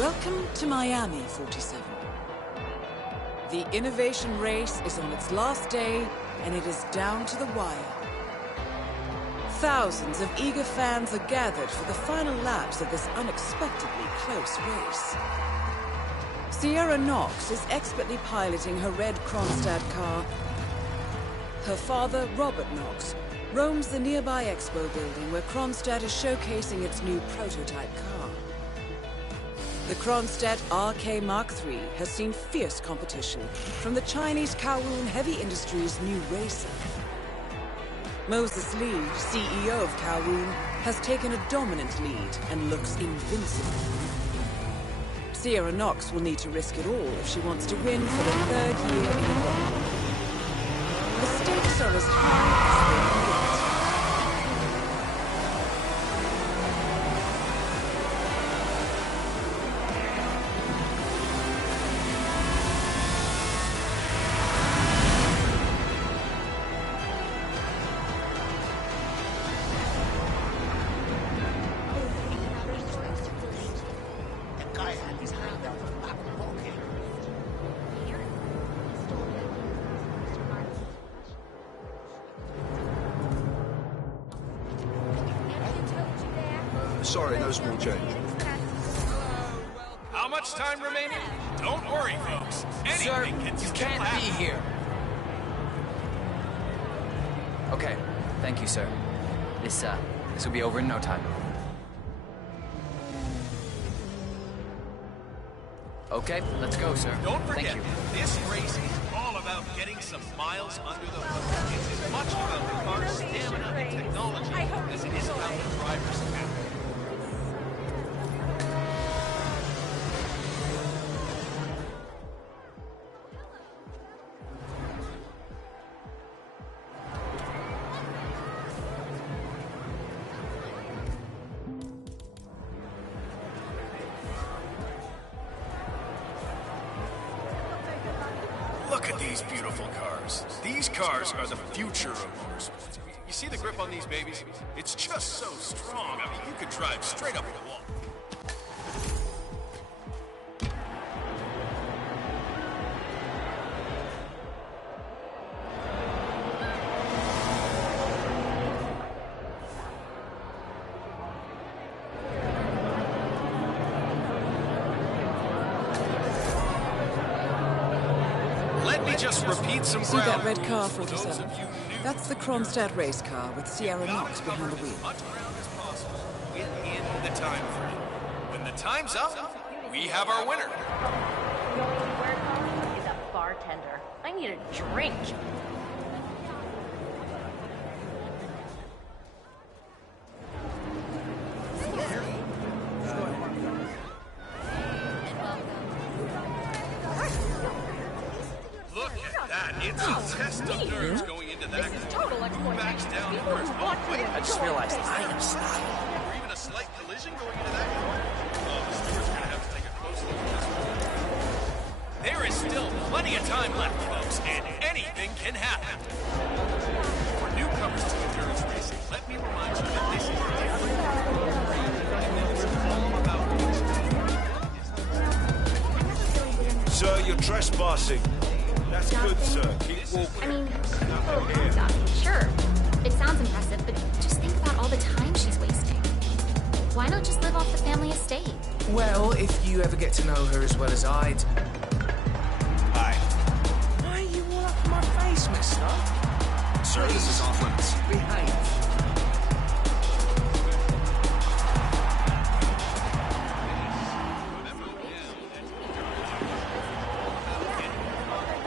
Welcome to Miami, 47. The innovation race is on its last day, and it is down to the wire. Thousands of eager fans are gathered for the final laps of this unexpectedly close race. Sierra Knox is expertly piloting her red Kronstadt car. Her father, Robert Knox, roams the nearby expo building where Kronstadt is showcasing its new prototype car. The Kronstadt RK Mark III has seen fierce competition from the Chinese Kowloon Heavy Industries' new racer. Moses Lee, CEO of Kowloon, has taken a dominant lead and looks invincible. Sierra Knox will need to risk it all if she wants to win for the third year in a row. The stakes are as high as they can get. Sorry, no small change. How much time remaining? Don't worry, folks. Anything can you can't be here. Okay, thank you, sir. This will be over in no time. Okay, let's go, sir. Don't forget, thank you. This race is all about getting some miles under the hood. It's as much about the car's stamina and technology as it is about the driver's path. Look at these beautiful cars. These cars are the future of motorsports. You see the grip on these babies? It's just so strong. I mean, you could drive straight up the wall. Just repeat some See that red car, 47? That's the Kronstadt race car with Sierra Knox behind the wheel. As much ground as possible within the time frame. When the time's up, we have our winner. The only word is a bartender. I need a drink. It's a test of nerves going into that. This is total exploitation. Backs down People first. who want Wait, to I just realized I am style. or even a slight collision going into that car. Oh, the steward's gonna have to take a close look at this one. There is still plenty of time left, folks, and anything can happen. For newcomers to endurance racing, let me remind you that this is different. It's all about Sir, you're trespassing. That's good, sir. Keep walking. I mean, sure. It sounds impressive, but just think about all the time she's wasting. Why not just live off the family estate? Well, if you ever get to know her as well as I do. Hi. Why are you all up in my face, mister? Sir, this is off limits. Behave.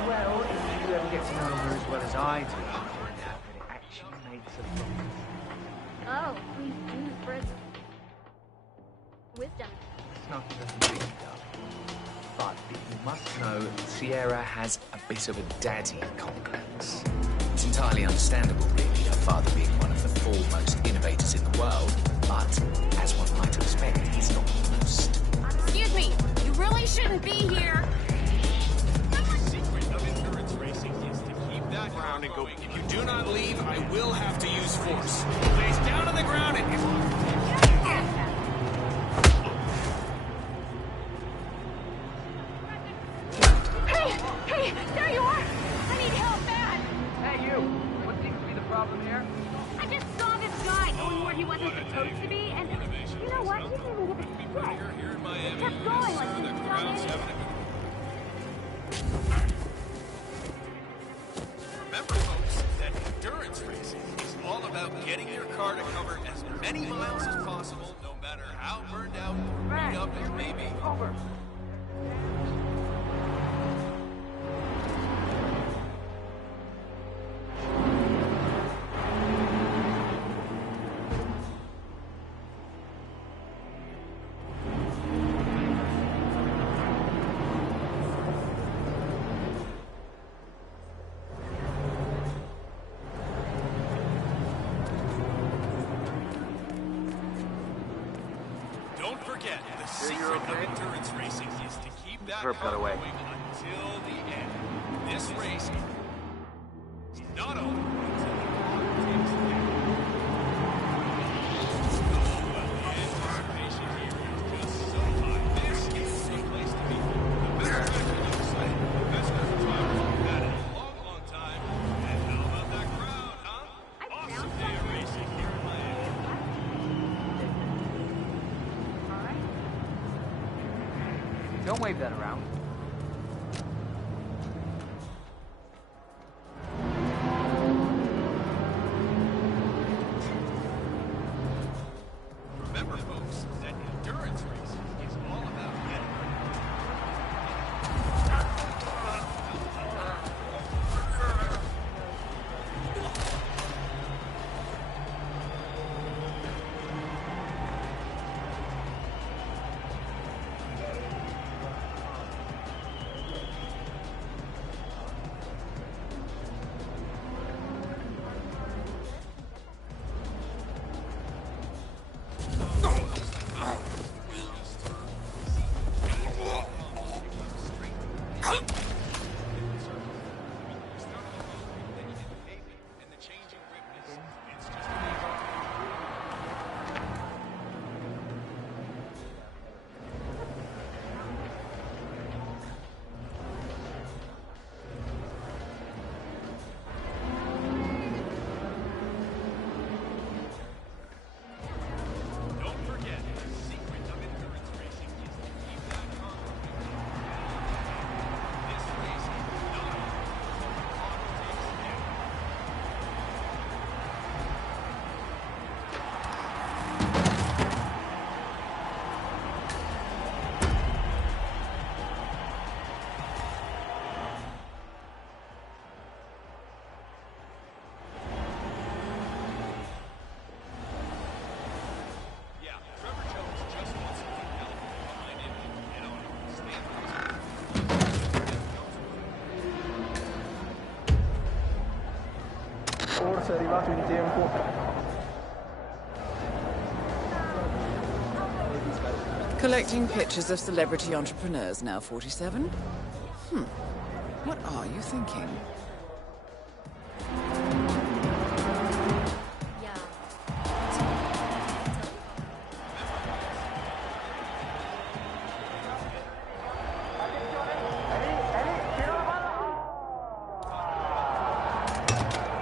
Well, if you ever get to know her as well as I do, you'll find out that it actually makes a difference. Oh, please do spread wisdom. It's not just big though. But you must know Sierra has a bit of a daddy complex. It's entirely understandable, really, her father being one of the foremost innovators in the world, but as one might expect, he's not the most. Excuse me, you really shouldn't be here. The secret of endurance racing is to keep that ground and go. If you do not leave, I will have to use force. Face down on the ground and... was supposed to be, and you know what? He didn't even give a shit. Here in Miami, He kept going like he was so many. Remember, folks, that endurance racing is all about getting your car to cover as many miles as possible, no matter how burned out or beat up it may be. Over. Don't forget, the secret of endurance racing is to keep that car going until the end. This race is not over until the car takes the end. Oh, well, the anticipation here is just so high. This is a place to be. The best track on the site, the best drivers we've had in a long, long time. And how about that crowd, huh? Awesome day of racing here in Miami. Don't wave that around. Remember, folks, that endurance racing is all about getting. Don't forget, the secret of endurance racing is to keep that car moving. This race is not over until the car takes the end. Yeah, Trevor Jones just wants to keep California behind him and get on it. Stand for Forse è arrivato in tempo. Collecting pictures of celebrity entrepreneurs now 47? What are you thinking? Yeah.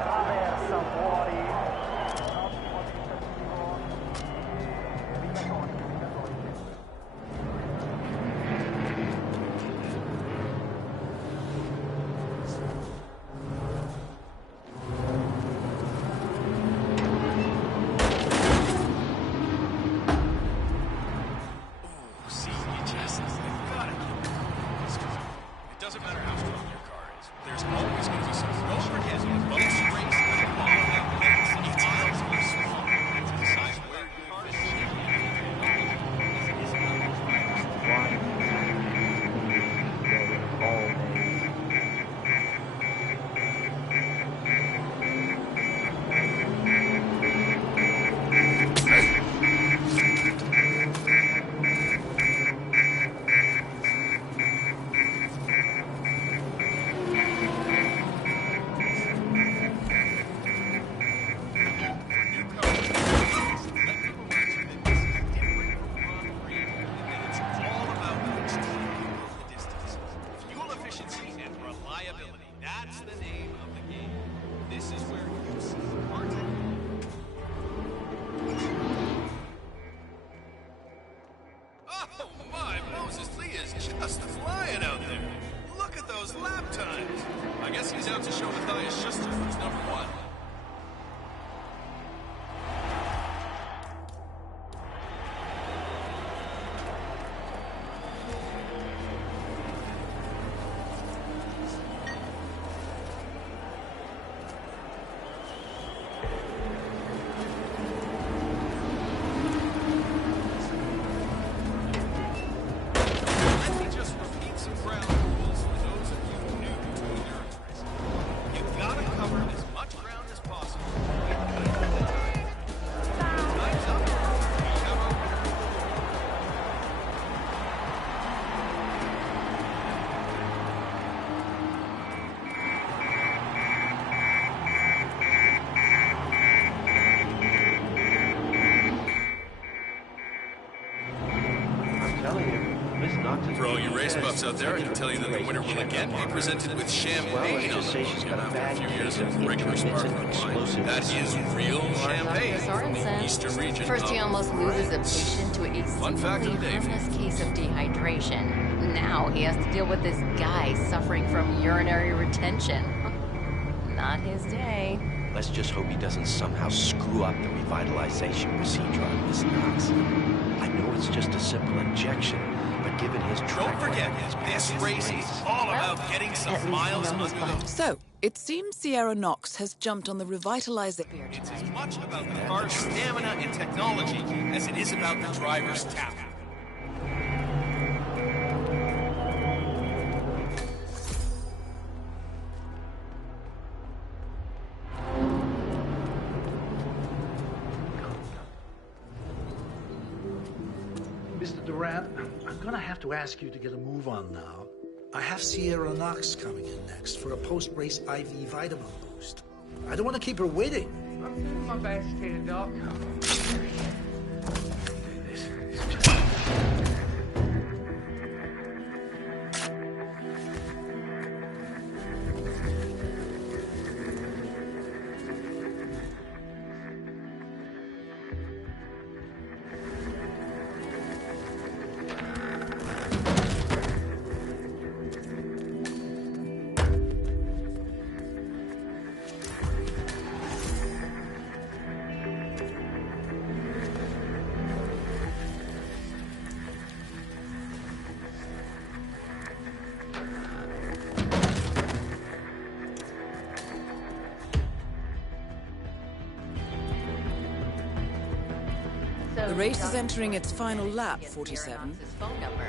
Traversa fuori. Moses, Lee is just flying out there. Look at those lap times. I guess he's out to show Matthias Schuster who's number one. For all you race buffs out there, I can tell you that the winner will again be presented with champagne on the podium after a few years of regular sparkling wine. That is real champagne from the eastern region. First, he almost loses a patient to a seemingly harmless case of dehydration. Now he has to deal with this guy suffering from urinary retention. Not his day. Let's just hope he doesn't somehow screw up the revitalization procedure on Miss Knox. I know it's just a simple injection, but given his track Don't forget, this race is all about getting some miles under the... So, it seems Sierra Knox has jumped on the revitalizing... It's as much about the car's stamina and technology as it is about the driver's talent. Mr. Durant, I'm gonna have to ask you to get a move on now. I have Sierra Knox coming in next for a post-race IV vitamin boost. I don't want to keep her waiting. I'm doing my best here, Doc. The race is entering its final lap, 47. Phone number.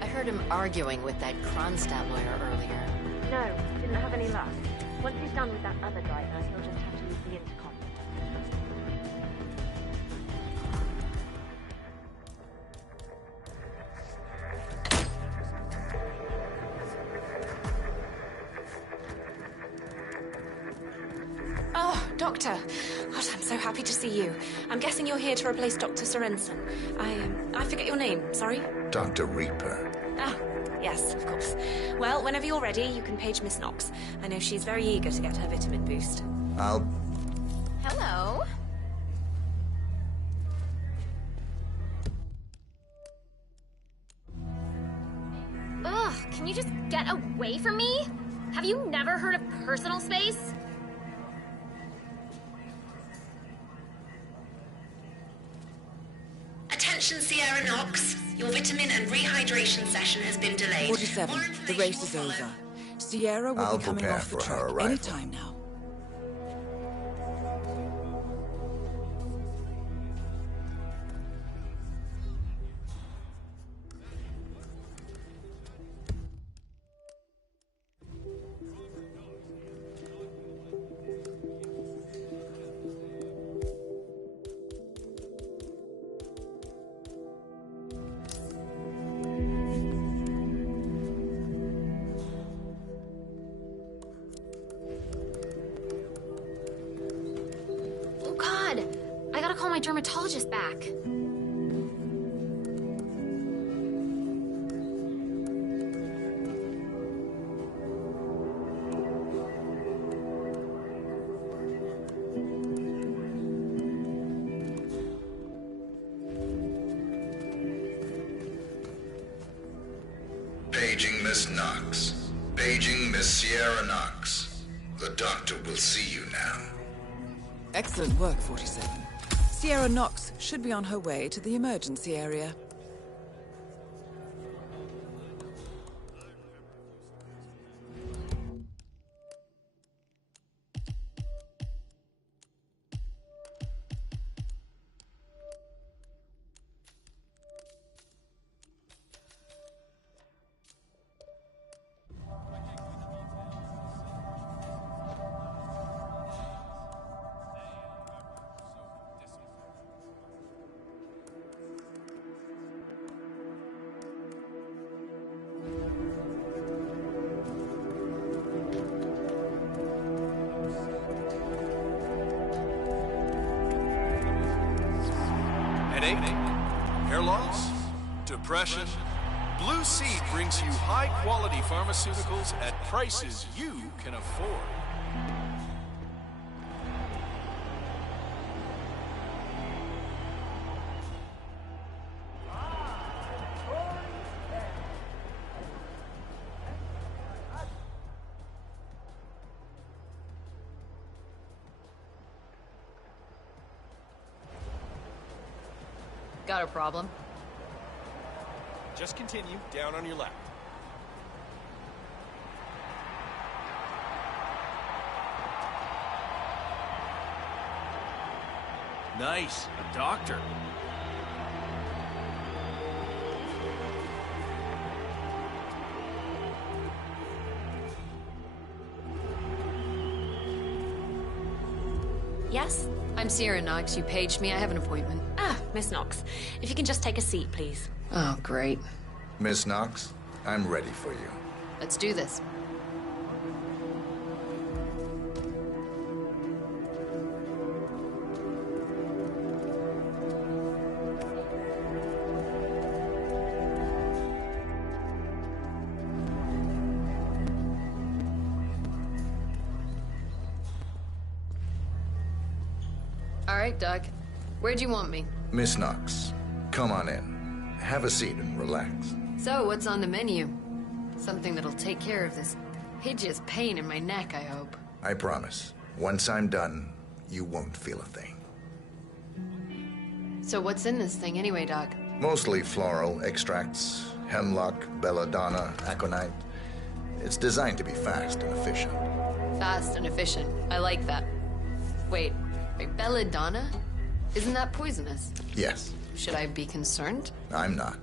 I heard him arguing with that Kronstadt lawyer earlier. No, didn't have any luck. Once he's done with that other driver, he'll just have to use the intercom. Oh, Doctor. God, I'm so happy to see you. I'm guessing you're here to replace Dr. Sorensen. I forget your name, sorry? Dr. Reaper. Ah, yes, of course. Well, whenever you're ready, you can page Miss Knox. I know she's very eager to get her vitamin boost. Hello? Ugh, can you just get away from me? Have you never heard of personal space? Attention, Sierra Knox. Your vitamin and rehydration session has been delayed. 47. The race is over. Sierra will be coming off the track any time now. I gotta call my dermatologist back. Paging Miss Knox. Paging Miss Sierra Knox. The doctor will see you now. Excellent work, 47. Sierra Knox should be on her way to the emergency area. Headache? Hair loss? Depression? Blue Seed brings you high-quality pharmaceuticals at prices you can afford. Got a problem? Just continue down on your left. Nice, a doctor. Yes? I'm Sierra Knox. You paged me. I have an appointment. Ah, Miss Knox. If you can just take a seat, please. Oh, great. Miss Knox, I'm ready for you. Let's do this. All right, Doc. Where'd you want me? Miss Knox, come on in. Have a seat and relax. So, what's on the menu? Something that'll take care of this hideous pain in my neck, I hope. I promise. Once I'm done, you won't feel a thing. So what's in this thing anyway, Doc? Mostly floral extracts, hemlock, belladonna, aconite. It's designed to be fast and efficient. Fast and efficient. I like that. Wait, belladonna? Isn't that poisonous? Yes. Should I be concerned? I'm not.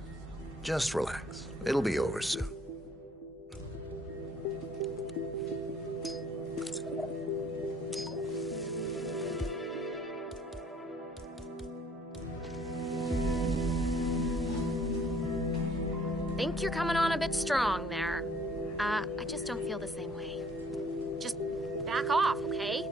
Just relax. It'll be over soon. Think you're coming on a bit strong there. I just don't feel the same way. Just back off, okay?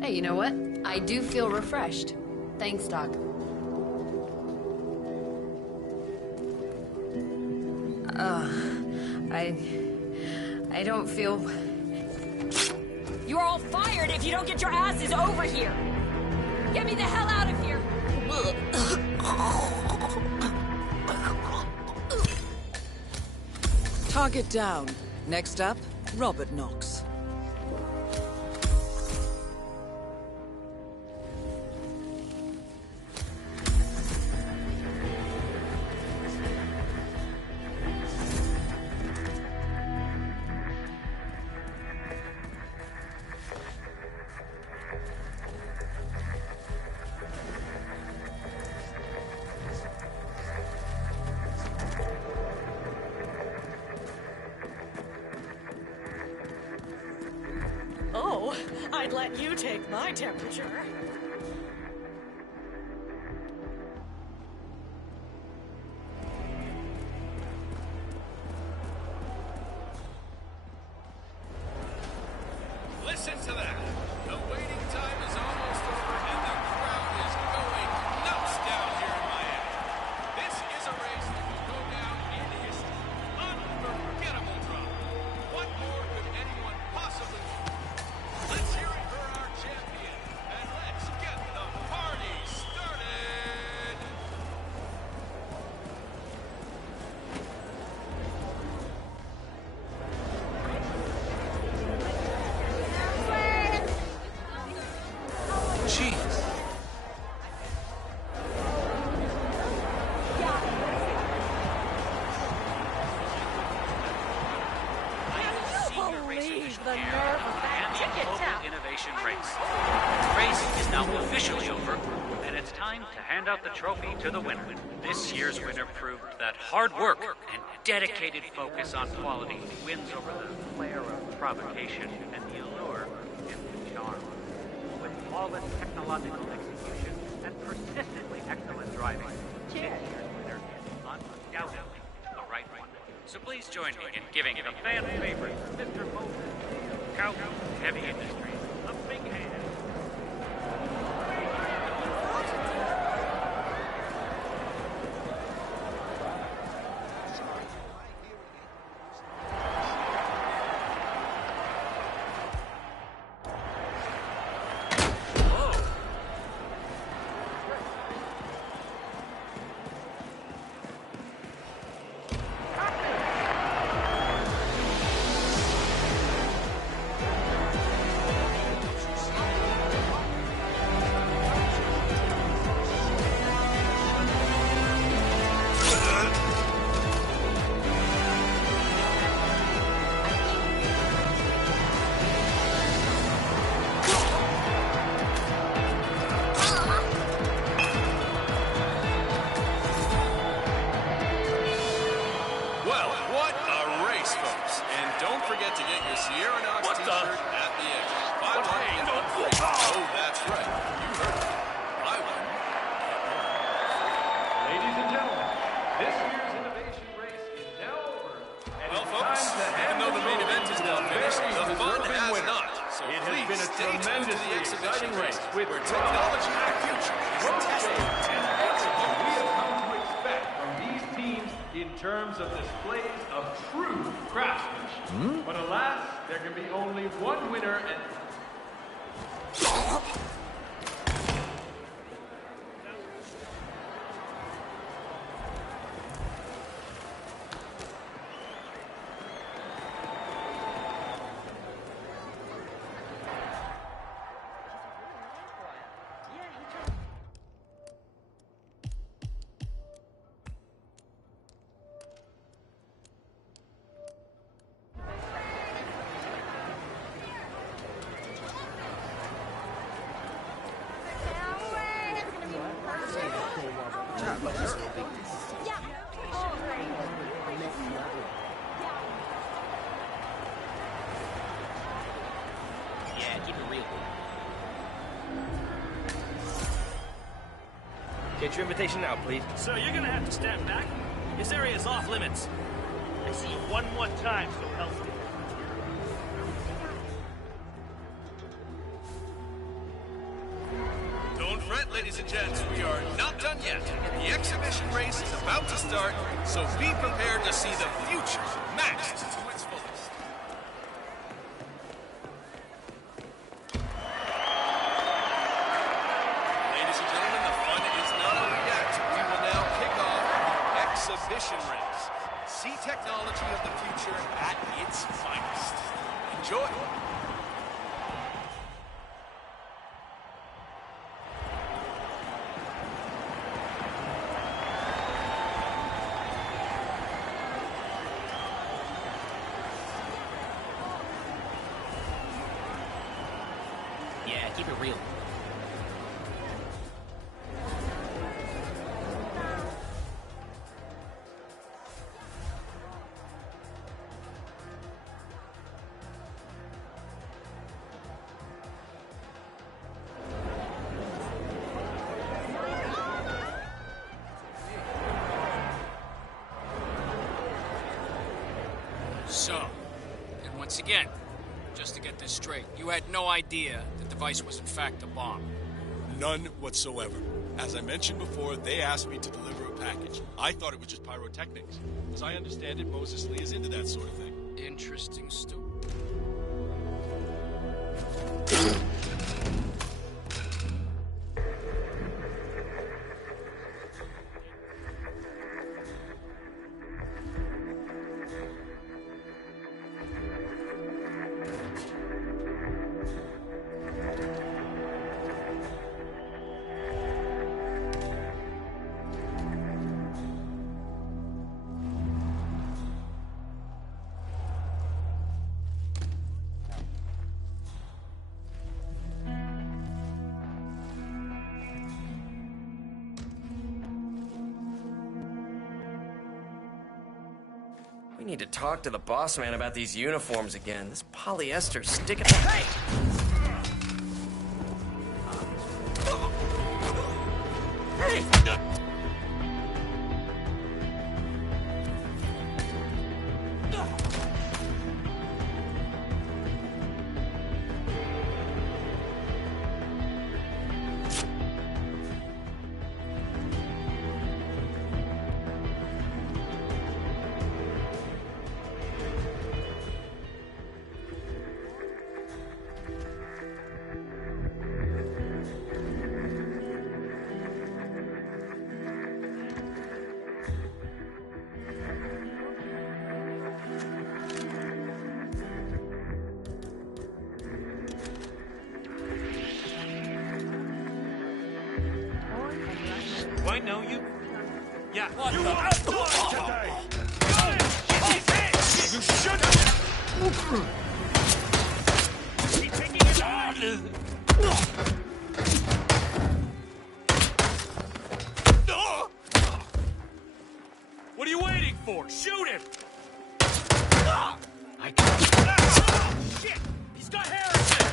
Hey, you know what? I do feel refreshed. Thanks, Doc. I don't feel... You're all fired if you don't get your asses over here! Get me the hell out of here! Target down. Next up, Robert Knox. Oh, I'd let you take my temperature. Listen to that. The waiting time is almost over, and the crowd is going nuts down here in Miami. This is a race that will go down in history. Unforgettable drama. What more could anyone possibly do? Let's hear it for our champion, and let's get race. The race is now officially over, and it's time to hand out the trophy to the winner. This year's winner proved that hard work and dedicated focus on quality wins over the flair of provocation and the allure of instant charm. With flawless technological execution and persistently excellent driving, this year's winner is undoubtedly the right one. So please join me in giving the fan favorite, Mr. Moses, Cow Heavy Industries, a big hand. Get your invitation now, please. Sir, you're gonna have to stand back. This area is off limits. I see you one more time, so help me. Don't fret, ladies and gents. We are not done yet. The exhibition race is about to start, so be prepared to see the future maxed to its fullest. Ladies and gentlemen, the fun is not over yet. We will now kick off the exhibition race. See technology of the future at its finest. Enjoy. Yeah, keep it real. So, and once again, just to get this straight, you had no idea the device was in fact a bomb? None whatsoever. As I mentioned before, they asked me to deliver a package. I thought it was just pyrotechnics. As I understand it, Moses Lee is into that sort of thing. Interesting story. need to talk to the boss man about these uniforms again. This polyester's sticking to... Hey! Hey! Do I know you? Yeah. What you the- are done today! Got it! You should Keep taking it on! What are you waiting for? Shoot him! Shit! He's got Harrison!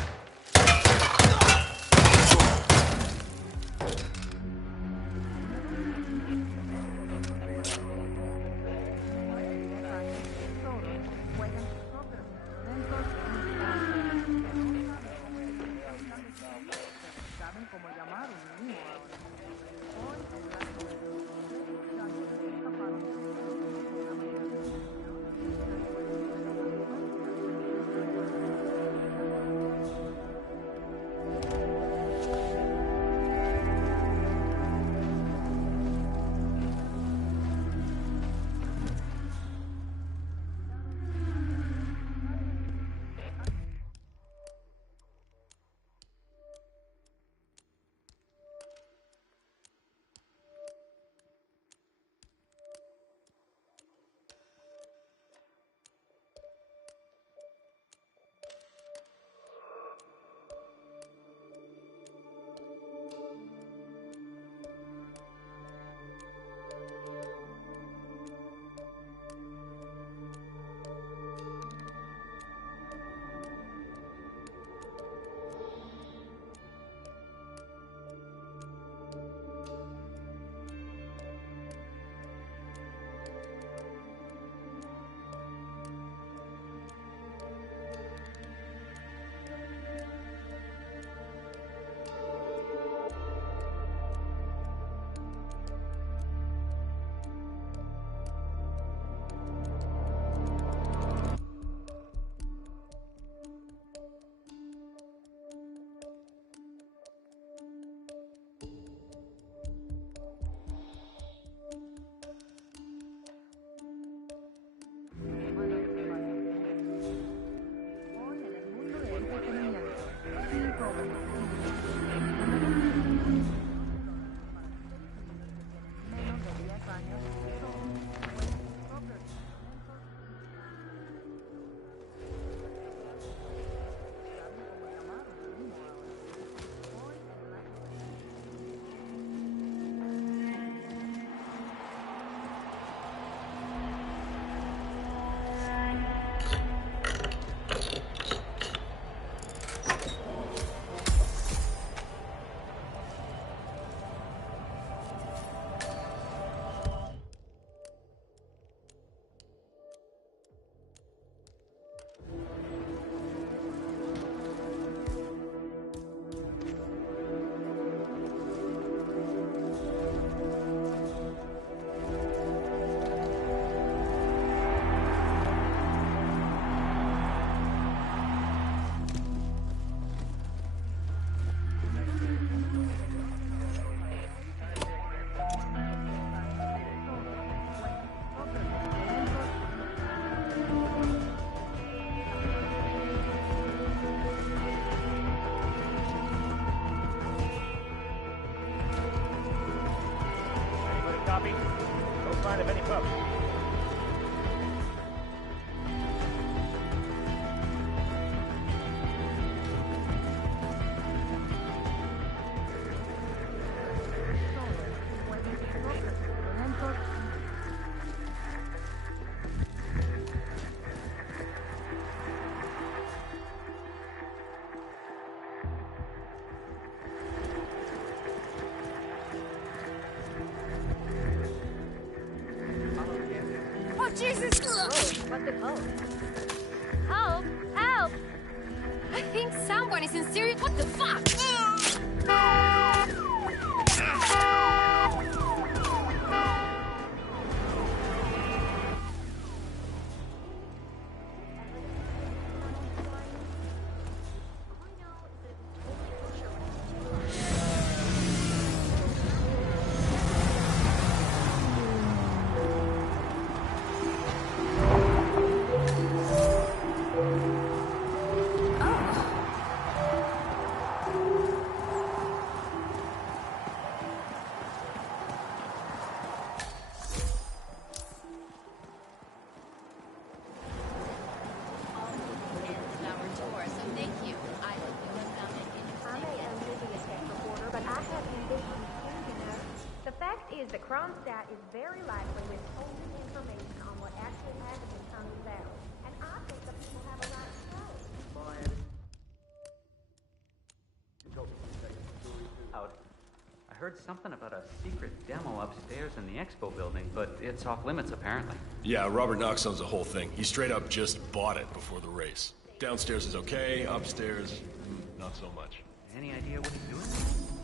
Copy. No sign of any pups. Jesus! What's it called? Help! Help! I think someone is in serious. What the fuck? The Kronstadt is very likely withholding information on what actually happened in Tunnel Valley, and I think the people have a right to know. Out. I heard something about a secret demo upstairs in the expo building, but it's off limits apparently. Yeah, Robert Knox owns the whole thing. He straight up just bought it before the race. Downstairs is okay, upstairs, not so much. Any idea what he's doing?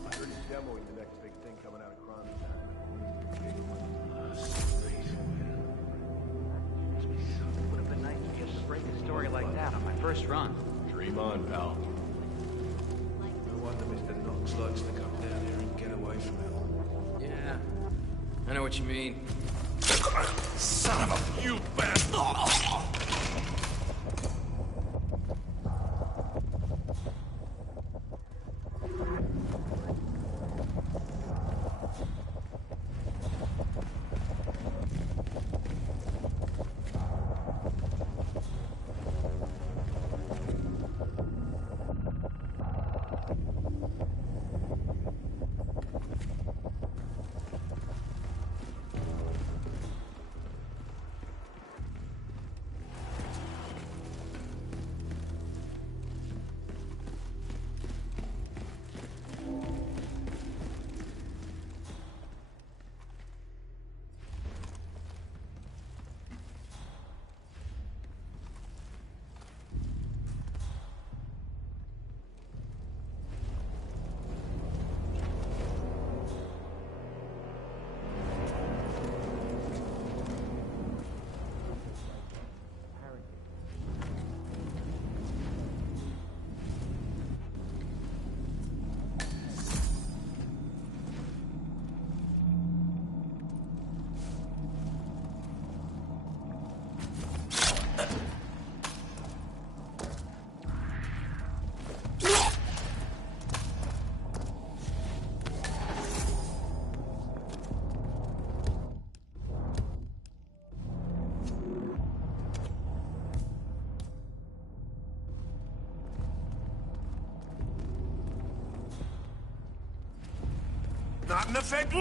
I heard he's demoing the next big thing coming out of Kronstadt. Would have been nice to be able to break a story like that on my first run. Dream on, pal. No wonder Mr. Knox likes to come down here and get away from it all. Yeah, I know what you mean. Son of a... You bastard! Not in effect.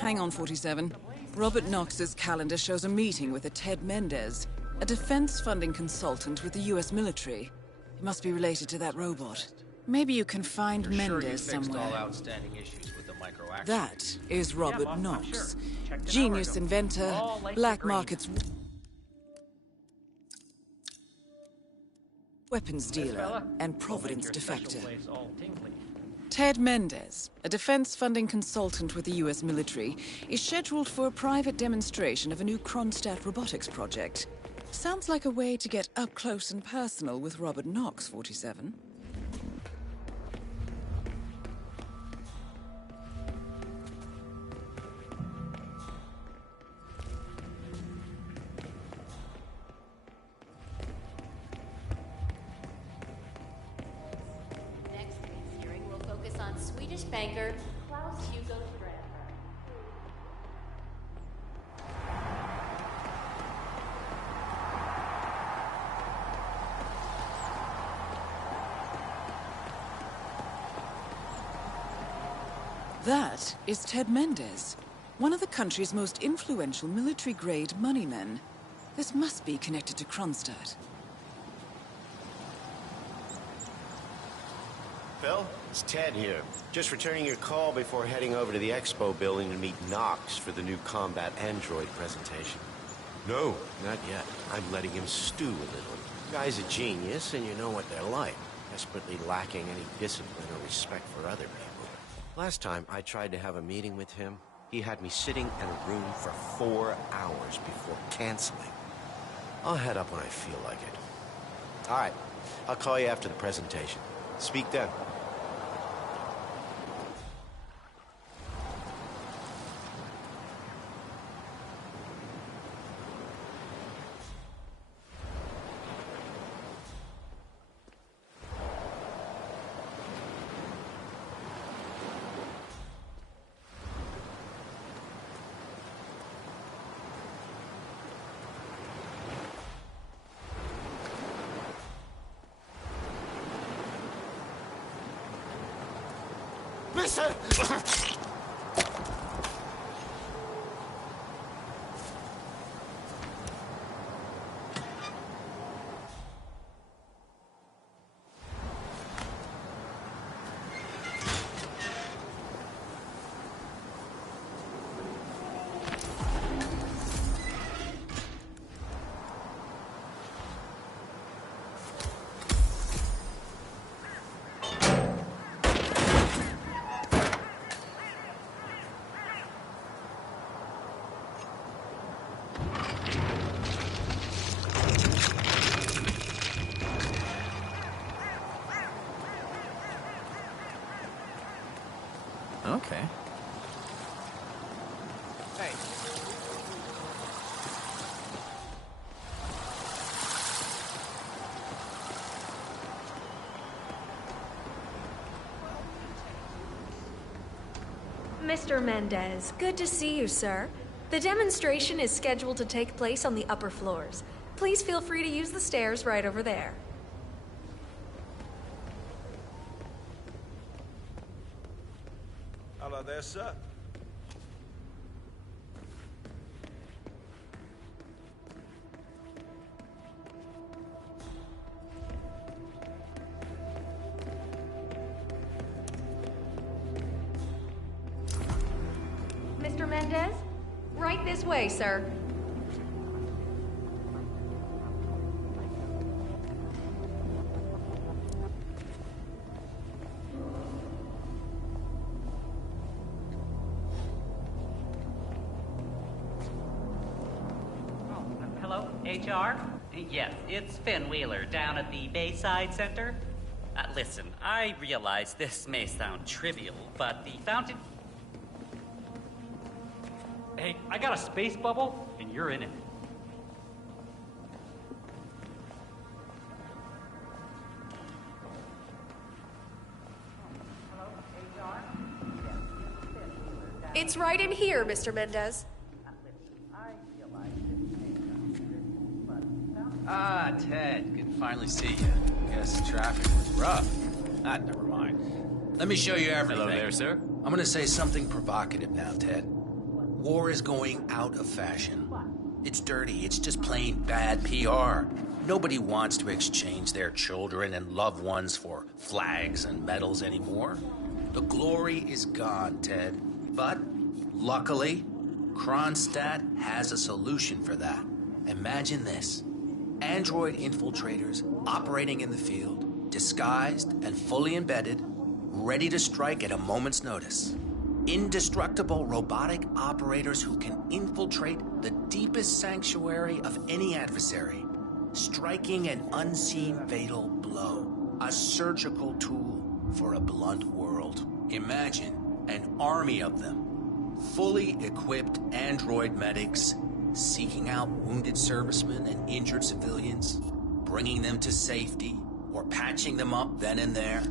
Hang on, 47. Robert Knox's calendar shows a meeting with a Ted Mendez, a defense funding consultant with the U.S. military. He must be related to that robot. Maybe you can find Mendez somewhere. All outstanding issues with the microaction. That is Robert Knox. Genius inventor, black markets weapons dealer, and Providence defector. Ted Mendez, a defense funding consultant with the U.S. military, is scheduled for a private demonstration of a new Kronstadt robotics project. Sounds like a way to get up close and personal with Robert Knox, 47. Swedish banker Klaus Hugo Strandberg. That is Ted Mendez. One of the country's most influential military-grade moneymen. This must be connected to Kronstadt. Phil, it's Ted here. Just returning your call before heading over to the expo building to meet Knox for the new combat android presentation. No, not yet. I'm letting him stew a little. The guy's a genius, and you know what they're like. Desperately lacking any discipline or respect for other people. Last time I tried to have a meeting with him, he had me sitting in a room for 4 hours before canceling. I'll head up when I feel like it. All right, I'll call you after the presentation. Speak then. Listen! Okay. Hey. Mr. Mendez, good to see you, sir. The demonstration is scheduled to take place on the upper floors. Please feel free to use the stairs right over there. Hello there, sir. Mr. Mendez? Right this way, sir. Hello, HR? Yes, it's Finn Wheeler down at the Bayside Center. Listen, I realize this may sound trivial, but the fountain... Hey, I got a space bubble, and you're in it. It's right in here, Mr. Mendez. Ah, Ted, good to finally see you. Guess traffic was rough. Never mind. Let me show you everything. Hello there, sir. I'm gonna say something provocative now, Ted. War is going out of fashion. It's dirty. It's just plain bad PR. Nobody wants to exchange their children and loved ones for flags and medals anymore. The glory is gone, Ted. But, luckily, Kronstadt has a solution for that. Imagine this. Android infiltrators operating in the field, disguised and fully embedded, ready to strike at a moment's notice. Indestructible robotic operators who can infiltrate the deepest sanctuary of any adversary, striking an unseen fatal blow, a surgical tool for a blunt world. Imagine an army of them, fully equipped android medics, seeking out wounded servicemen and injured civilians, bringing them to safety, or patching them up then and there.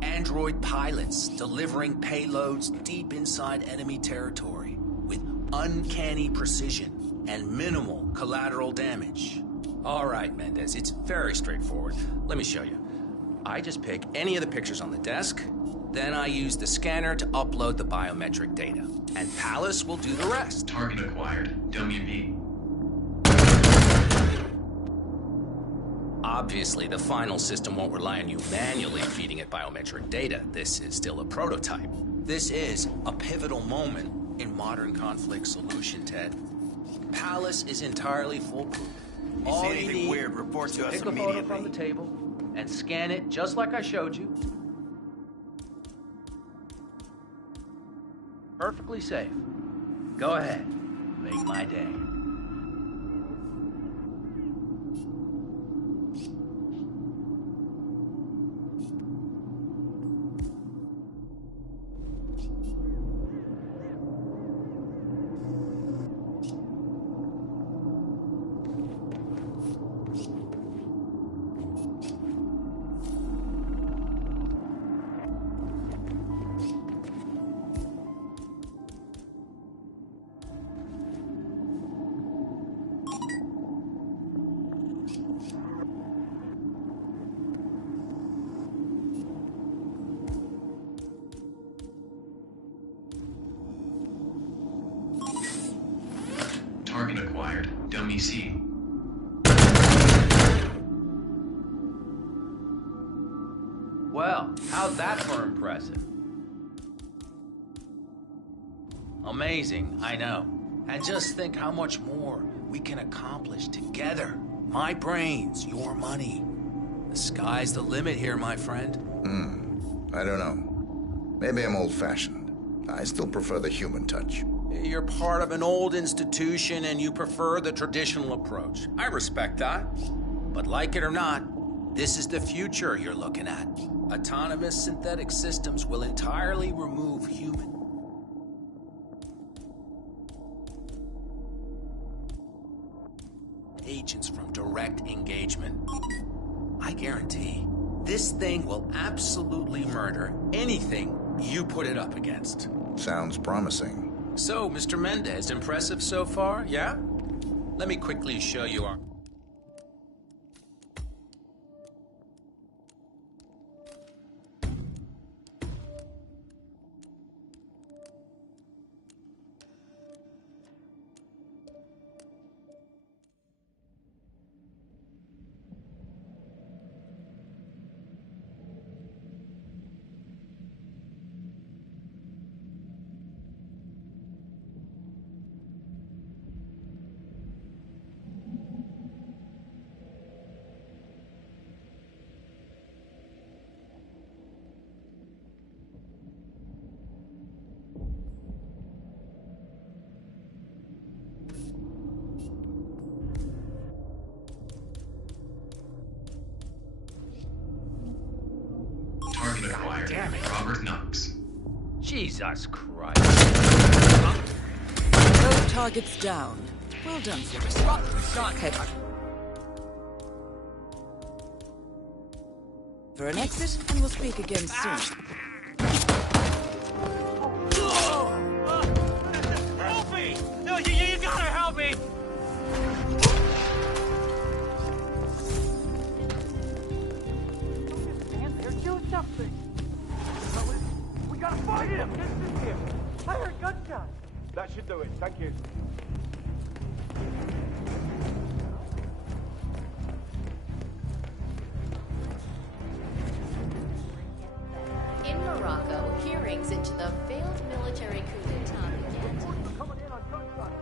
Android pilots delivering payloads deep inside enemy territory with uncanny precision and minimal collateral damage. All right, Mendez, it's very straightforward. Let me show you. I just pick any of the pictures on the desk, Then I use the scanner to upload the biometric data. And Palace will do the rest. Target acquired. WB. Obviously, the final system won't rely on you manually feeding it biometric data. This is still a prototype. This is a pivotal moment in modern conflict solution, Ted. Palace is entirely foolproof. You see anything weird, report to us immediately. Pick a photo from the table and scan it just like I showed you. Perfectly safe. Go ahead. Make my day. Target acquired. Dummy C. Well, how's that for impressive? Amazing, I know. And just think how much more we can accomplish together. My brains, your money. The sky's the limit here, my friend. I don't know. Maybe I'm old-fashioned. I still prefer the human touch. You're part of an old institution and you prefer the traditional approach. I respect that. But like it or not, this is the future you're looking at. Autonomous synthetic systems will entirely remove human agents from direct engagement. I guarantee this thing will absolutely murder anything you put it up against. Sounds promising. So, Mr. Mendez, impressive so far, yeah? Let me quickly show you our... Target acquired. Damn it. Robert Knox. Jesus Christ. Both targets down. Well done, Forrester. Head for an exit, and we'll speak again soon. Help me! No, you gotta help me! Do something! We gotta find him! Get in here! I heard gunshots! That should do it, thank you. In Morocco, hearings into the failed military coup d'etat began. Coming in on gunshots!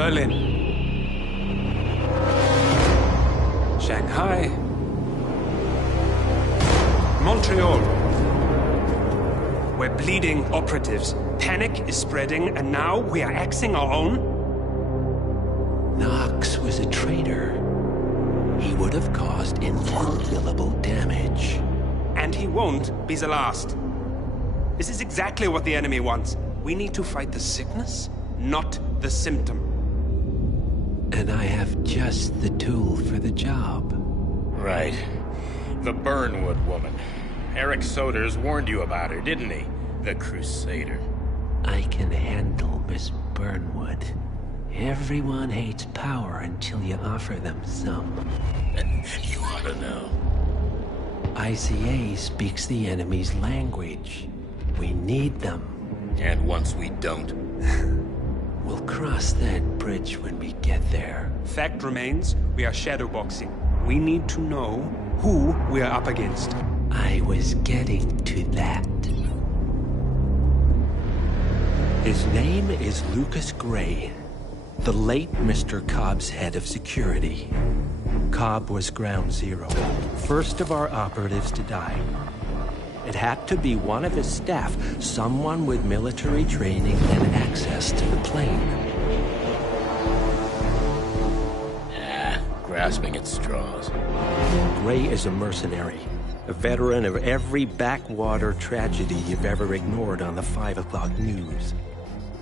Berlin. Shanghai. Montreal. We're bleeding operatives. Panic is spreading, and now we are axing our own? Knox was a traitor. He would have caused incalculable damage. And he won't be the last. This is exactly what the enemy wants. We need to fight the sickness, not the symptom. And I have just the tool for the job. Right. The Burnwood woman. Eric Soders warned you about her, didn't he? The Crusader. I can handle Miss Burnwood. Everyone hates power until you offer them some. You ought to know. ICA speaks the enemy's language. We need them. And once we don't? We'll cross that bridge when we get there. Fact remains, we are shadowboxing. We need to know who we are up against. I was getting to that. His name is Lucas Gray, the late Mr. Cobb's head of security. Cobb was ground zero, first of our operatives to die. It had to be one of his staff, someone with military training and access to the plane. Grasping at straws. Gray is a mercenary, a veteran of every backwater tragedy you've ever ignored on the 5 o'clock news.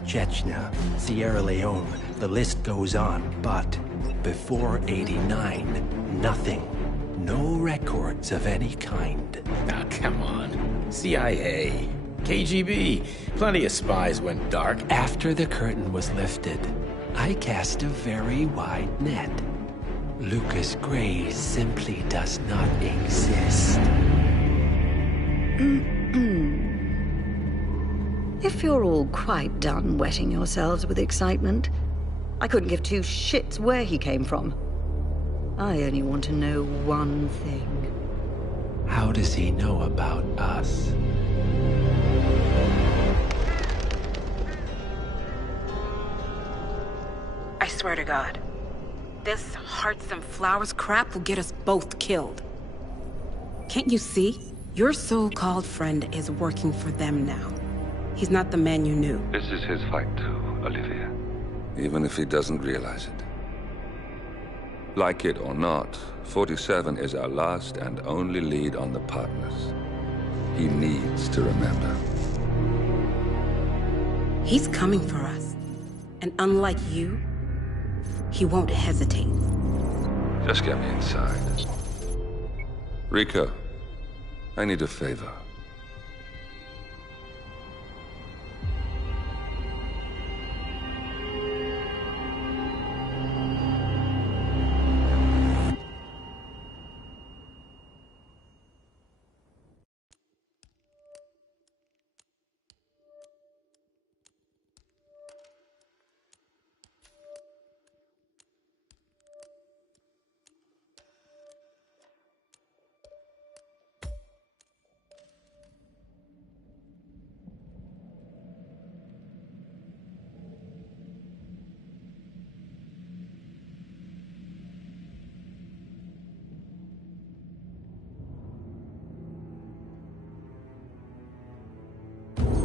Chechnya, Sierra Leone, the list goes on, but before '89, nothing. No records of any kind. Now, come on. CIA, KGB, plenty of spies went dark. After the curtain was lifted, I cast a very wide net. Lucas Gray simply does not exist. If you're all quite done wetting yourselves with excitement, I couldn't give two shits where he came from. I only want to know one thing. How does he know about us? I swear to God, this hearts and flowers crap will get us both killed. Can't you see? Your so-called friend is working for them now. He's not the man you knew. This is his fight too, Olivia. Even if he doesn't realize it. Like it or not, 47 is our last and only lead on the partners. He needs to remember. He's coming for us. And unlike you, he won't hesitate. Just get me inside. Rico, I need a favor.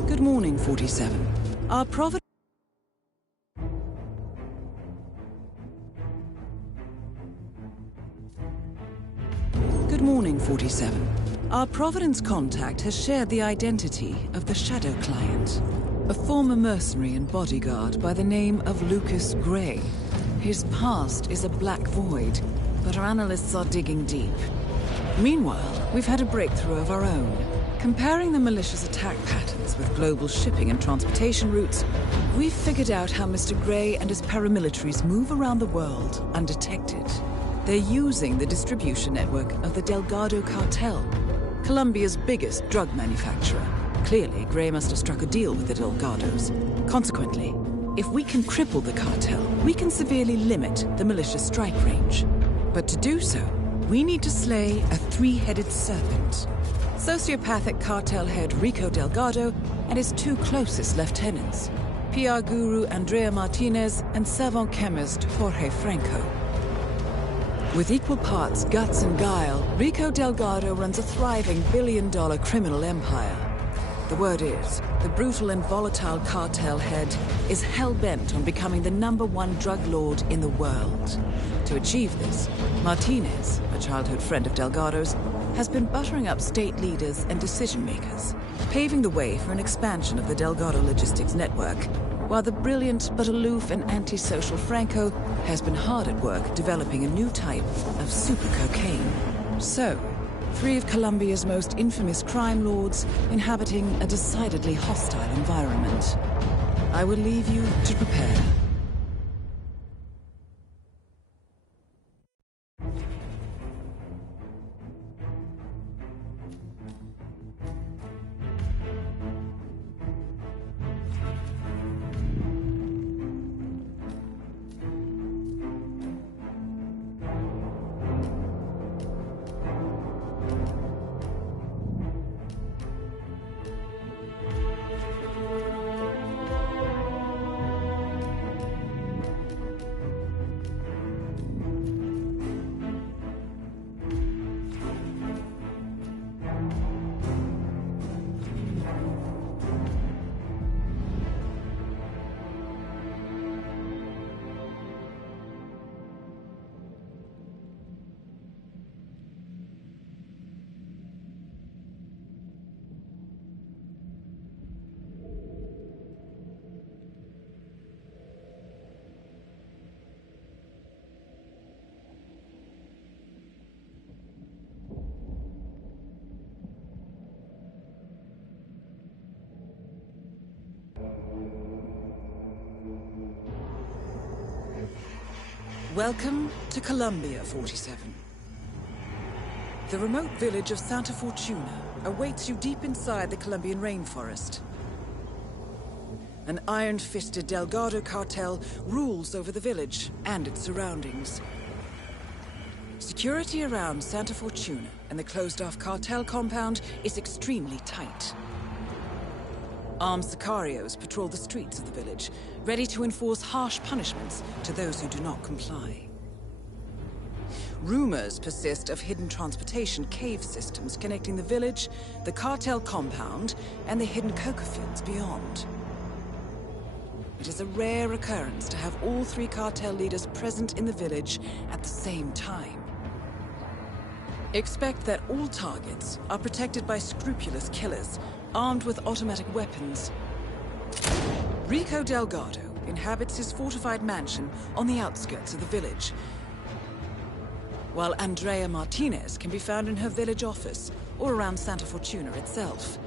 Good morning, 47. Our Providence... Good morning, 47. Our Providence contact has shared the identity of the Shadow Client, a former mercenary and bodyguard by the name of Lucas Gray. His past is a black void, but our analysts are digging deep. Meanwhile, we've had a breakthrough of our own. Comparing the malicious attack patterns with global shipping and transportation routes, we've figured out how Mr. Gray and his paramilitaries move around the world undetected. They're using the distribution network of the Delgado cartel, Colombia's biggest drug manufacturer. Clearly, Gray must have struck a deal with the Delgados. Consequently, if we can cripple the cartel, we can severely limit the malicious strike range. But to do so, we need to slay a three-headed serpent. Sociopathic cartel head Rico Delgado and his two closest lieutenants. PR guru Andrea Martinez, and savant chemist Jorge Franco. With equal parts guts and guile, Rico Delgado runs a thriving billion-dollar criminal empire. The word is, the brutal and volatile cartel head is hell-bent on becoming the #1 drug lord in the world. To achieve this, Martinez, a childhood friend of Delgado's, has been buttering up state leaders and decision-makers, paving the way for an expansion of the Delgado logistics network, while the brilliant but aloof and antisocial Franco has been hard at work developing a new type of super cocaine. So, 3 of Colombia's most infamous crime lords inhabiting a decidedly hostile environment. I will leave you to prepare. Welcome to Colombia, 47. The remote village of Santa Fortuna awaits you deep inside the Colombian rainforest. An iron-fisted Delgado cartel rules over the village and its surroundings. Security around Santa Fortuna and the closed-off cartel compound is extremely tight. Armed sicarios patrol the streets of the village, ready to enforce harsh punishments to those who do not comply. Rumors persist of hidden transportation cave systems connecting the village, the cartel compound, and the hidden coca fields beyond. It is a rare occurrence to have all 3 cartel leaders present in the village at the same time. Expect that all targets are protected by scrupulous killers, armed with automatic weapons. Rico Delgado inhabits his fortified mansion on the outskirts of the village, while Andrea Martinez can be found in her village office or around Santa Fortuna itself.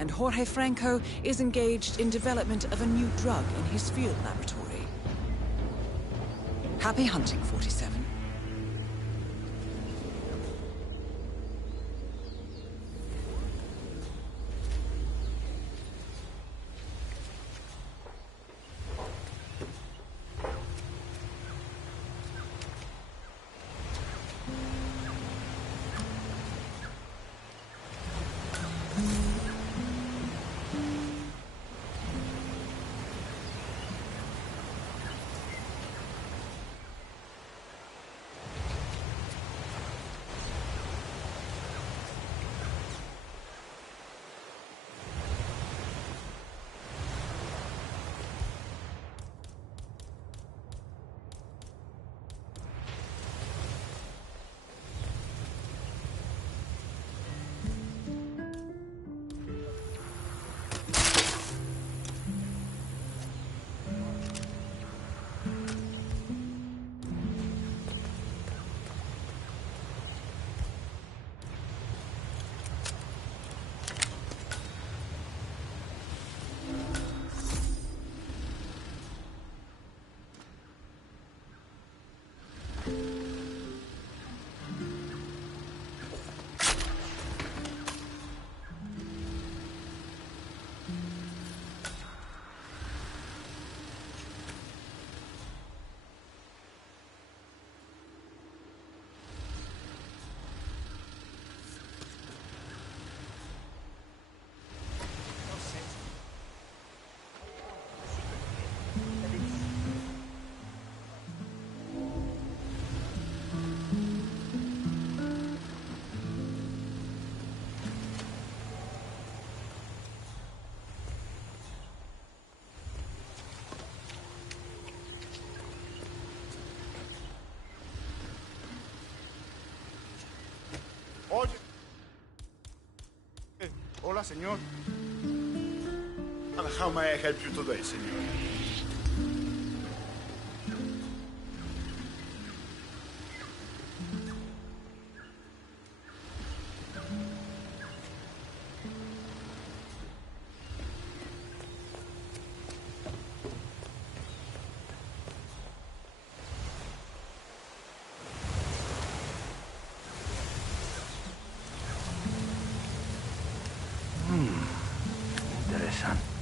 And Jorge Franco is engaged in development of a new drug in his field laboratory. Happy hunting, 47. Oye. Hola, señor. How may I help you today, señor? Interesante.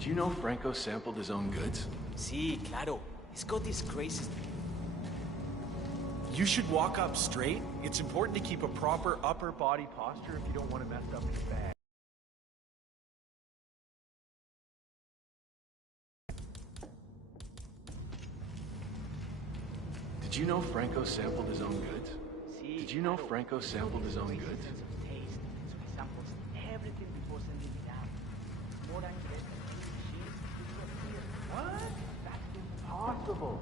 Did you know Franco sampled his own goods? Sí, claro. He's got this crazy... You should walk up straight. It's important to keep a proper upper body posture if you don't want to mess up his bag. Did you know Franco sampled his own goods? Did you know Franco sampled his own goods? Everything before sending it out. More than what? That's impossible.